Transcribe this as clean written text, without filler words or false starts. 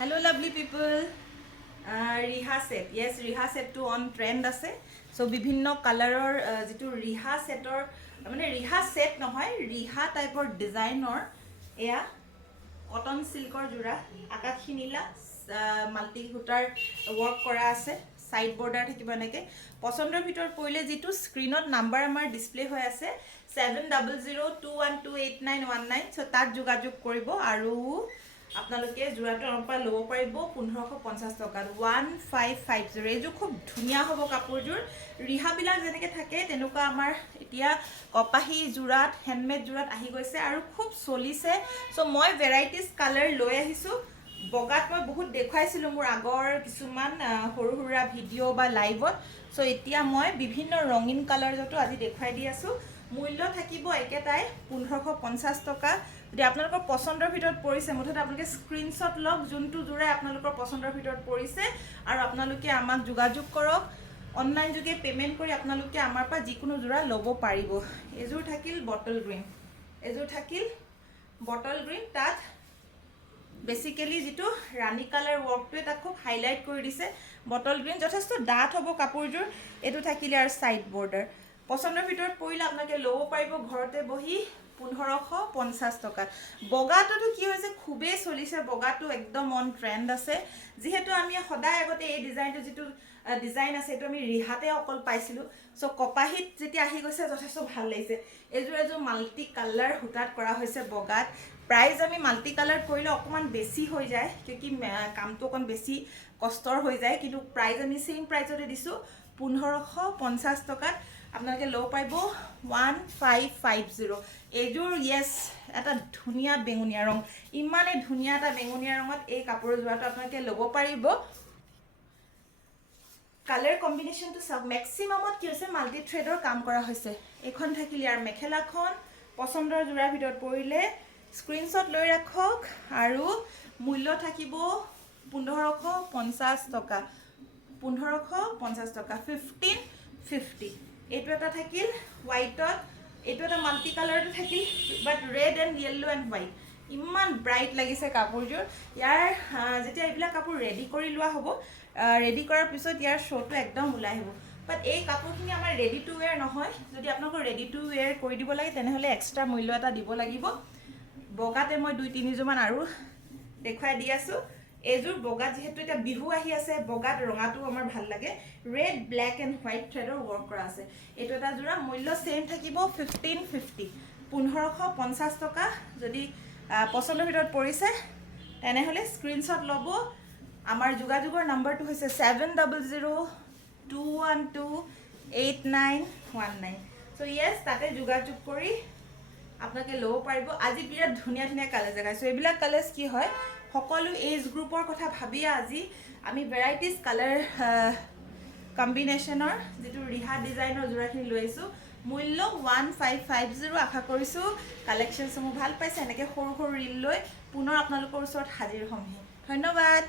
Hello lovely people. Riha set. Yes, Riha set to on trend ase. So bibhinno color or jitu Riha set or mane Riha set nohoy Riha type or design or eya cotton silk or jura akashi nila multi hooter work kora ase side border thakiba neke পছন্দৰ ভিতৰ পইলে যেটো স্ক্ৰিনত number আমাৰ display হৈ আছে 7002128919 so তাত যোগাযোগ কৰিব আৰু আপোনালোকে জোৰাটো আমাৰ লব পাৰিব 1550 টকা 1550 এই যে খুব ধুনিয়া হ'ব কাপোৰজোৰ ৰিহা বিলাক যেনেকে থাকে তেনেকুৱা আমাৰ এতিয়া কপাহী জোৰাত হ্যান্ডমেড জোৰাত আহি গৈছে আৰু খুব চলিছে সো মই ভেৰাইটিজ কালাৰ লৈ আহিছো বগাত মই বহুত দেখাইছিলো মোৰ আগৰ কিছুমান সৰু সৰুৰা ভিডিও বা লাইভত সো এতিয়া মই বিভিন্ন ৰঙিন কালাৰ যটো আজি দেখাই দি আছো মূল্য থাকিব একেটাই 1550 টকা যদি আপোনালোকৰ পছন্দৰ ভিতৰত পৰিছে মুঠতে আপোনালোকে স্ক্ৰিনশ্বট লওক যোনটো জোৰা আপোনালোকৰ পছন্দৰ ভিতৰত পৰিছে আৰু আপোনালোকে আমাক যোগাযোগ কৰক অনলাইন যোগে পেমেন্ট কৰি আপোনালোকে আমাৰ পৰা যিকোনো জোৰা লব পাৰিব এজোৰ থাকিল বটল গ্ৰীন এজোৰ থাকিল বটল গ্ৰীন তাত বেসিক্যালি যেটো ৰানী কালাৰ ওয়াৰ্কটো এটা খুব হাইলাইট কৰি দিছে বটল গ্ৰীন যথেষ্ট ডাঠ হ'ব কাপোৰজোৰ এটো থাকিলে আৰু সাইড বৰ্ডাৰ পছন্দৰ ভিতৰত পৰিলে আপোনাকে লব পাৰিব ঘৰতে বহি 1550 টকা বগাটোটো কি হৈছে খুবে চলিছে বগাটো একদম অন ট্ৰেন্ড আছে যেহেতু আমি সদায় আগতে এই ডিজাইনটো যেটো ডিজাইন আছে এটো আমি ৰিহাতে অকল পাইছিলো সো কপাহিত যেতি আহি গৈছে যথেষ্ট ভাল লাগিছে এজোৰ মাল্টি কালাৰ হুটাত কৰা হৈছে বগাত प्राइस আমি মাল্টি কালাৰ কৰিলে অকমান বেছি হৈ যায় কিকি কামটো অকন বেছি কষ্টৰ হৈ যায় কিন্তু প্ৰাইস আমি সেম প্ৰাইসতে দিছো 1550 টকা আপোনালোকে লো পাইব 1550 এজোৰ ইয়েস এটা ধুনিয়া বেঙুনিয়া ৰং ইমানে ধুনিয়া এটা বেঙুনিয়া ৰঙত এই কাপোৰৰ জোৰাটো আপোনালোকে লব পাৰিব কালাৰ কম্বিনেশনটো সব ম্যাক্সিমামত কি হৈছে মাল্টি থ্ৰেডৰ কাম কৰা হৈছে এখন থাকিল ইয়াৰ মেখেলাখন পছন্দৰ জোৰাৰ ভিতৰত পৰিলে স্ক্ৰিনশ্বট লৈ ৰাখক আৰু মূল্য থাকিব 1550 টকা 1550 টকা 1550 এটো এটা থাকিল হোয়াইটত এটো এটা মাল্টি কালাৰটো থাকিল but red and yellow and white ইমান ব্ৰাইট লাগিছে কাপোৰজোৰ ইয়াৰ যেতিয়া এইবিলাক কাপোৰ ৰেডি কৰি লোৱা হ'ব ৰেডি কৰাৰ পিছত ইয়াৰ শোটো একদম উলাই আহিব বাট এই কাপোৰখিনি আমাৰ ৰেডি টু ওয়্যাৰ নহয় যদি আপোনালোকৰ ৰেডি টু ওয়্যাৰ কৰি দিব লাগে তেনেহলে এক্সট্ৰা মূল্য এটা দিব লাগিব বগাতে মই 2-3 জোমান আৰু দেখাই দি আছো এজোৰ বগা যেহেতু এটা বিহু আহি আছে বগাত ৰঙাটো আমাৰ ভাল লাগে ৰেড ব্ল্যাক এন্ড হোয়াইট থ্ৰেডৰ ওয়াৰ্ক কৰা আছে এটো এটা জোৰা মূল্য সেম থাকিব 1550 টকা যদি পছন্দৰ ভিতৰত পৰিছে তেনেহলে স্ক্ৰিনশ্বট লব আমাৰ যোগাযোগৰ নাম্বাৰটো হৈছে 7002128919 সো ইয়েস তাতে যোগাযোগ কৰি আপোনাকে লব পাৰিব আজি বিৰাট ধুনিয়া ধুনিয়া কালাৰ দেখাইছো এইবিলাক কালাৰস কি হয় সকলো এজ গ্ৰুপৰ কথা ভাবিয়া আজি আমি ভেৰাইটিজ কালাৰ কম্বিনেশনৰ যেটো ৰিহা ডিজাইনৰ জোৰাখিনি লৈছো মূল্য 1550 আশা কৰিছো কালেকশনসমূহ ভাল পাইছে এনেকে সৰু সৰু ৰিল লৈ পুনৰ আপোনালোকৰ ওচৰত হাজিৰ হ'মহি ধন্যবাদ